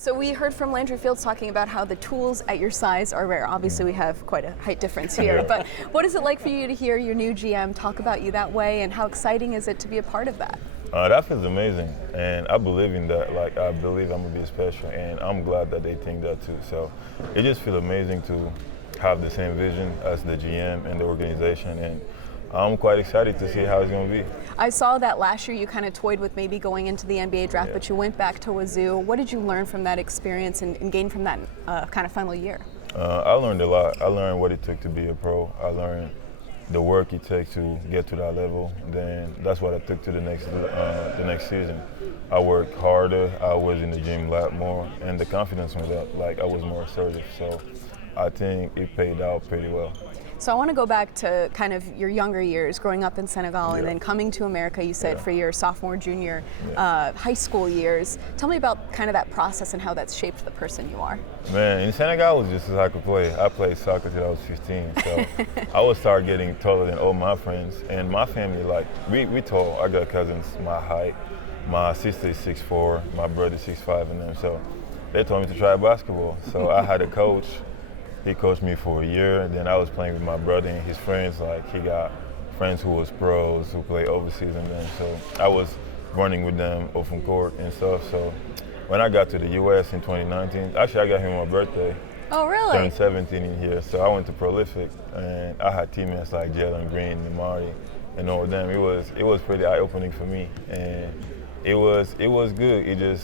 So we heard from Landry Fields talking about how the tools at your size are rare. Obviously, we have quite a height difference here, Yeah. but what is it like for you to hear your new GM talk about you that way, and how exciting is it to be a part of that? That feels amazing, and I believe in that. Like, I believe I'm gonna be special, and I'm glad that they think that too. So it just feels amazing to have the same vision as the GM and the organization, and I'm quite excited to see how it's gonna be. I saw that last year you kind of toyed with maybe going into the NBA draft, Yeah. but you went back to Wazoo. What did you learn from that experience and gain from that kind of final year? I learned a lot. I learned what it took to be a pro. I learned the work it takes to get to that level. Then that's what I took to the next season. I worked harder. I was in the gym a lot more, and the confidence went up. Like, I was more assertive. So I think it paid out pretty well. So I want to go back to kind of your younger years, growing up in Senegal and Yeah. then coming to America, you said, Yeah. for your sophomore, junior, Yeah. high school years. Tell me about kind of that process and how that's shaped the person you are. Man, in Senegal, I was just a soccer player. I played soccer till I was 15, so I would start getting taller than all my friends. And my family, like, we tall. I got cousins my height. My sister is 6'4", my brother 6'5", and them. So they told me to try basketball. So I had a coach. He coached me for a year. Then I was playing with my brother and his friends. Like, he got friends who was pros, who play overseas and them. So I was running with them open court and stuff. So when I got to the U.S. in 2019, actually I got here on my birthday. Oh, really? Turned 17 in here. So I went to Prolific, and I had teammates like Jalen Green, Namari, and all of them. It was pretty eye-opening for me, and it was good.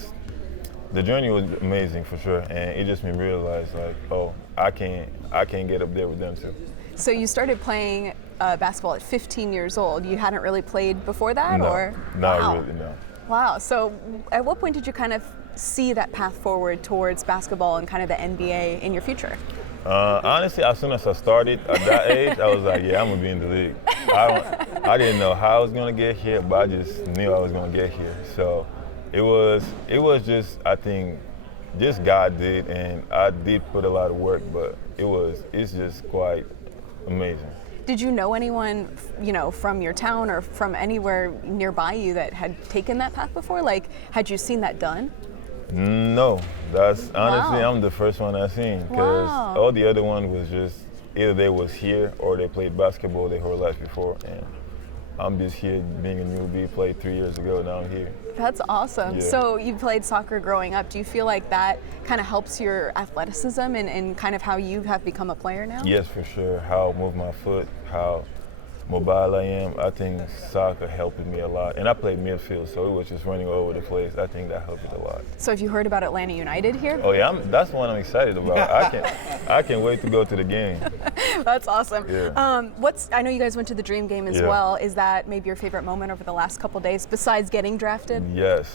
The journey was amazing for sure, and it just made me realize, like, oh, I can get up there with them too. So you started playing basketball at 15 years old. You hadn't really played before that, No, or? not Wow. really, no. Wow. So at what point did you kind of see that path forward towards basketball and kind of the NBA in your future? Honestly, as soon as I started at that age, I was like, yeah, I'm gonna be in the league. I didn't know how I was gonna get here, but I just knew I was gonna get here. So it was just, I think, just God did, and I did put a lot of work, but it's just quite amazing. Did you know anyone, from your town or from anywhere nearby you that had taken that path before? Like, had you seen that done? No, that's honestly, Wow. I'm the first one I've seen, because Wow. all the other ones was just either they was here or they played basketball their whole life before, and I'm just here being a newbie. Played 3 years ago, now I'm here. That's awesome. Yeah. So you played soccer growing up. Do you feel like that kind of helps your athleticism and kind of how you have become a player now? Yes, for sure. How I move my foot, how mobile I am. I think soccer helped me a lot. And I played midfield, so it was just running all over the place. I think that helped it a lot. So have you heard about Atlanta United here? Oh yeah, that's one I'm excited about. I can't wait to go to the game. That's awesome. Yeah. I know you guys went to the Dream Game as Yeah. well. Is that maybe your favorite moment over the last couple days besides getting drafted? Yes,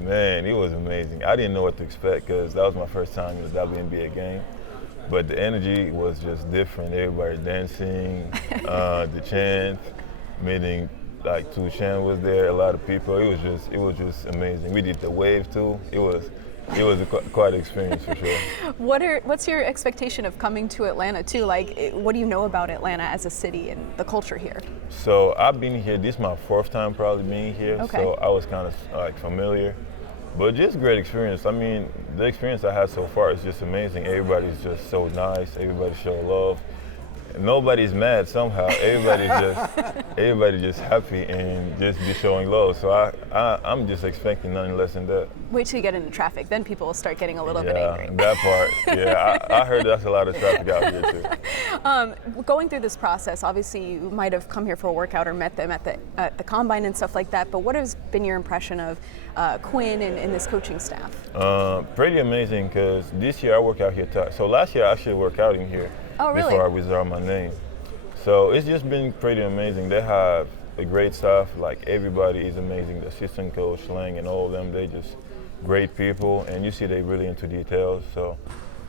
man, it was amazing. I didn't know what to expect because that was my first time in the WNBA game. But the energy was just different. Everybody dancing, the chant, meeting, like Two Chan was there, a lot of people. It was just amazing. We did the wave too. It was quite an experience for sure. What's your expectation of coming to Atlanta too? Like, what do you know about Atlanta as a city and the culture here? So I've been here. This is my fourth time probably being here. Okay. So I was kind of like familiar, but just great experience. I mean, the experience I had so far is just amazing. Everybody's just so nice. Everybody show love. Nobody's mad somehow. Everybody's just happy and just be showing love. So I'm just expecting nothing less than that. Wait till you get into traffic, then people will start getting a little bit Yeah, angry. that part. Yeah, I heard that's a lot of traffic out here too. Going through this process, obviously you might have come here for a workout or met them at the combine and stuff like that, but what has been your impression of Quinn and this coaching staff? Pretty amazing, because this year I work out here. So last year I actually worked out in here. Oh, really? Before I withdraw my name. So it's just been pretty amazing. They have a great staff. Like, everybody is amazing. The assistant coach, Lang, and all of them, they just great people. And you see they really into details. So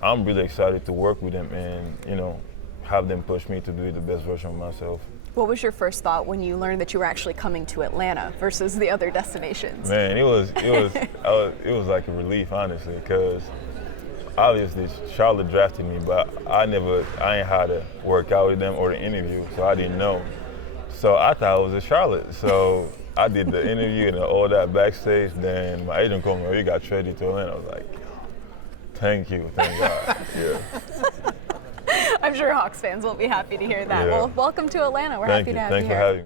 I'm really excited to work with them and, have them push me to be the best version of myself. What was your first thought when you learned that you were actually coming to Atlanta versus the other destinations? Man, it was like a relief, honestly, because obviously Charlotte drafted me, but I ain't had to work out with them or the interview, so I didn't know. So I thought it was in Charlotte. So I did the interview and all that backstage. Then my agent called me, "Oh, you got traded to Atlanta." I was like, Thank you. Thank God. Yeah. I'm sure Hawks fans will be happy to hear that. Yeah. Well, welcome to Atlanta. We're Thank happy you. to have Thanks you for here. having me.